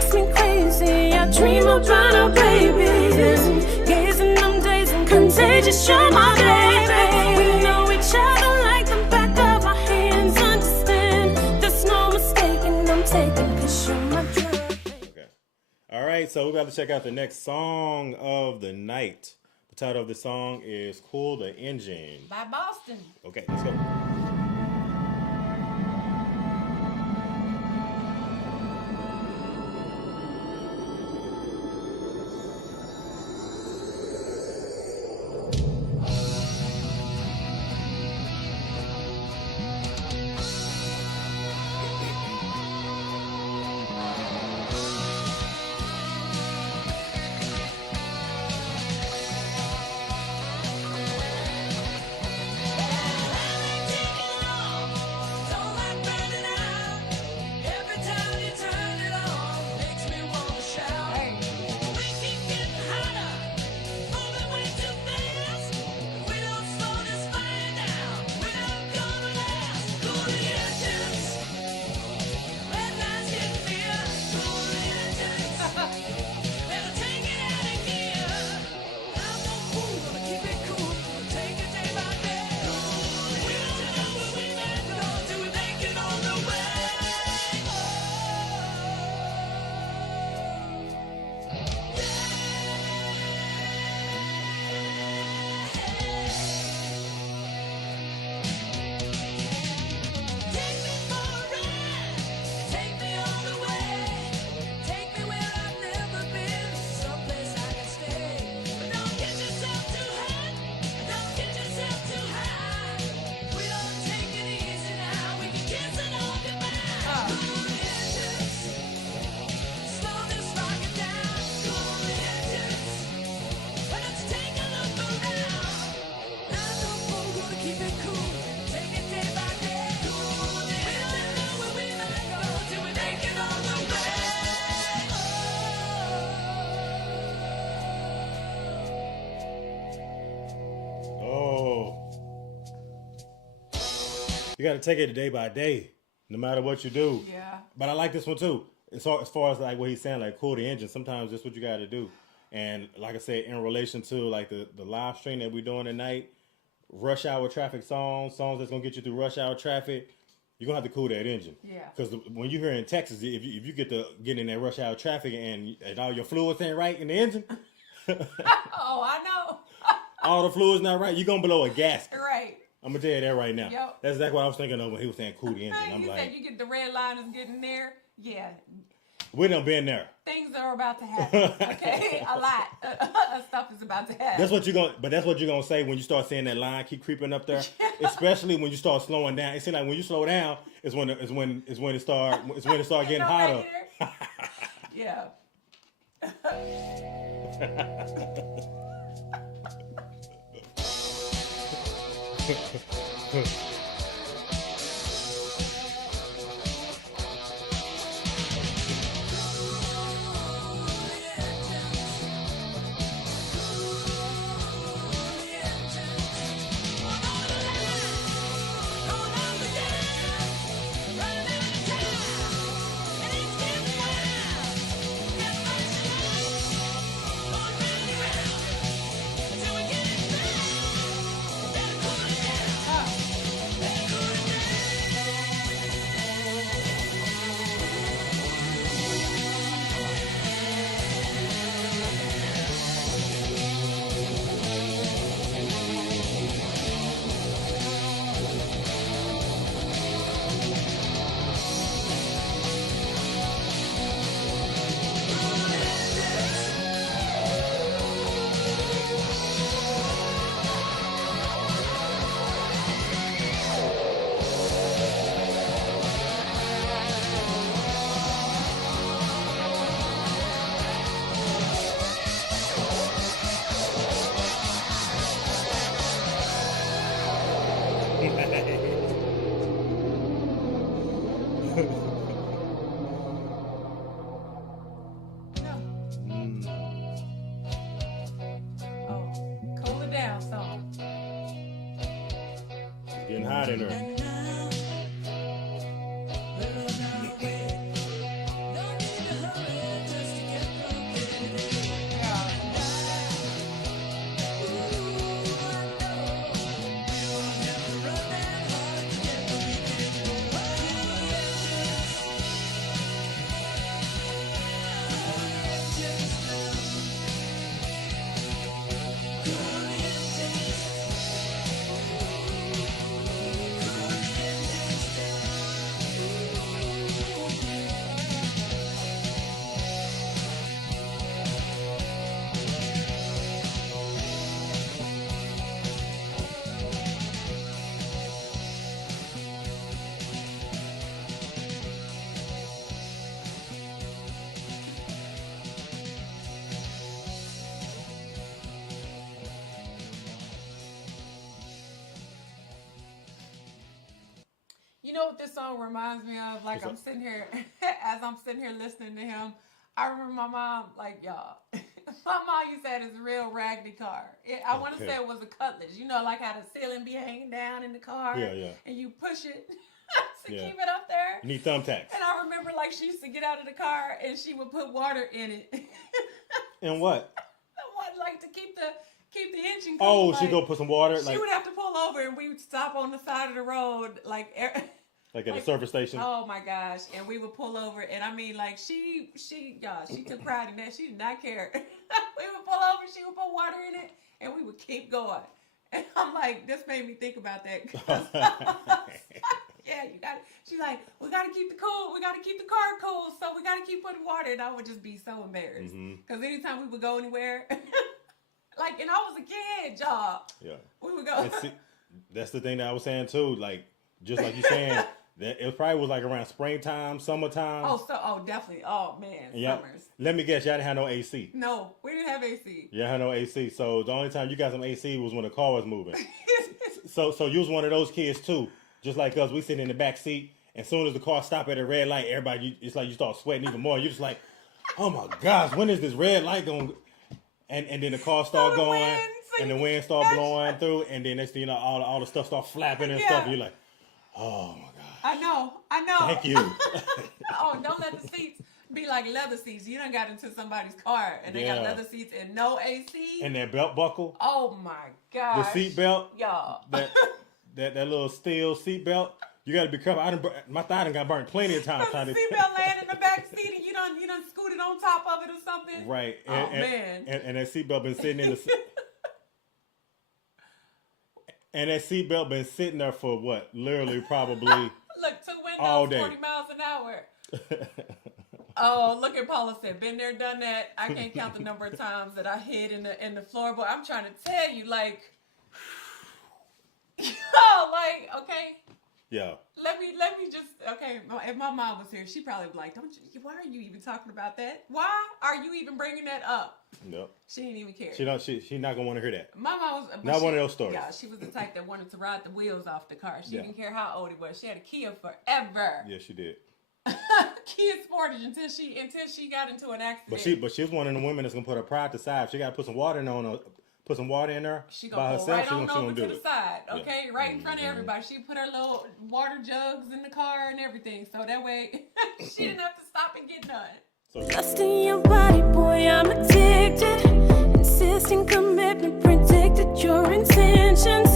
makes me crazy. I dream about our babies. Gazing them days and contagious, you're my baby. We know each other like the back of our hands. Understand, there's no mistaking, I'm taking, 'cause you're my drug. Okay. All right, so we got to check out the next song of the night. The title of the song is Cool the Engine. By Boston. Okay, let's go. You got to take it day by day, no matter what you do. Yeah. But I like this one too. As far as like what he's saying, like cool the engine. Sometimes that's what you got to do. And like I said, in relation to like the live stream that we're doing tonight, rush hour traffic songs that's gonna get you through rush hour traffic. You're gonna have to cool that engine. Yeah. Because when you're here in Texas, if you get in that rush hour traffic and all your fluids ain't right in the engine. Oh, I know. All the fluids not right, you're gonna blow a gasket. Right. I'm gonna tell you that right now. Yep. That's exactly what I was thinking of when he was saying cool the engine. I'm You like, said you get the red liners getting there. Yeah. we done been there. Things are about to happen. Okay, a lot of stuff is about to happen. That's what you're gonna say when you start seeing that line keep creeping up there. Especially when you start slowing down. It seems like when you slow down is when it start getting hotter. Yeah. Cool it down some. Getting hot in her. You know what this song reminds me of? Like I'm sitting here, as I'm sitting here listening to him, I remember my mom, like, y'all, my mom used to have this real raggedy car. I want to say it was a Cutlass. You know, like how the ceiling be hanging down in the car. Yeah. And you push it to keep it up there. You need thumbtacks. And I remember, like, she used to get out of the car and she would put water in it. And what? Like to keep the engine cool. Oh, she go put some water. She would have to pull over and we would stop on the side of the road, like at a service station. Oh my gosh! And we would pull over, and I mean, like she took pride in that. She did not care. We would pull over, she would put water in it, and we would keep going. And I'm like, this made me think about that. Yeah, you got it. She's like, we got to keep the car cool, so we got to keep putting water. And I would just be so embarrassed because anytime we would go anywhere, like, and I was a kid, y'all. Yeah, we would go. See, that's the thing that I was saying too. Like, just like you saying, that it probably was like around springtime, summertime. Oh, definitely. Oh man, summers. Let me guess, y'all didn't have no AC. No, we didn't have AC. Yeah, had no AC. So the only time you got some AC was when the car was moving. so you was one of those kids too. Just like us, we sit in the back seat, and as soon as the car stopped at a red light, it's like you start sweating even more. You're just like, oh my gosh, when is this red light going? And then the car start going, and the wind start blowing through, and then next thing you know, all the stuff start flapping and stuff. And you're like, oh my gosh. I know. Thank you. Oh, don't let the seats be like leather seats. You done got into somebody's car, and they got leather seats and no AC. And that belt buckle. Oh my gosh. The seat belt. Y'all. That little steel seat belt. You got to be careful. My thigh done got burnt plenty of times. The seat belt laying in the back seat, and you done scooted on top of it or something. Right. Man. And that seat belt been sitting in the. And that seat belt been sitting there for what? Literally, probably. Look, 2 windows, all day. 40 miles an hour. Oh, look at Paula said, been there, done that. I can't count the number of times that I hid in the floorboard. I'm trying to tell you, like. Okay. Yeah. Let me just, okay, if my mom was here, she probably would be like, why are you even talking about that? Why are you even bringing that up? No. She didn't even care. She not going to want to hear that. My mom was... Not one of those stories. Yeah, she was the type that wanted to ride the wheels off the car. She didn't care how old it was. She had a Kia forever. Yeah, she did. Kia Sportage until she got into an accident. But she was one of the women that's going to put her pride to side. She got to put some water in her. Put some water in her. She gonna pull right on over to the side, okay? Yeah. Right in front of everybody. She put her little water jugs in the car and everything, so that way she didn't have to stop and get none. Lust in your body, boy, I'm addicted. Insisting commitment, predicted your intentions.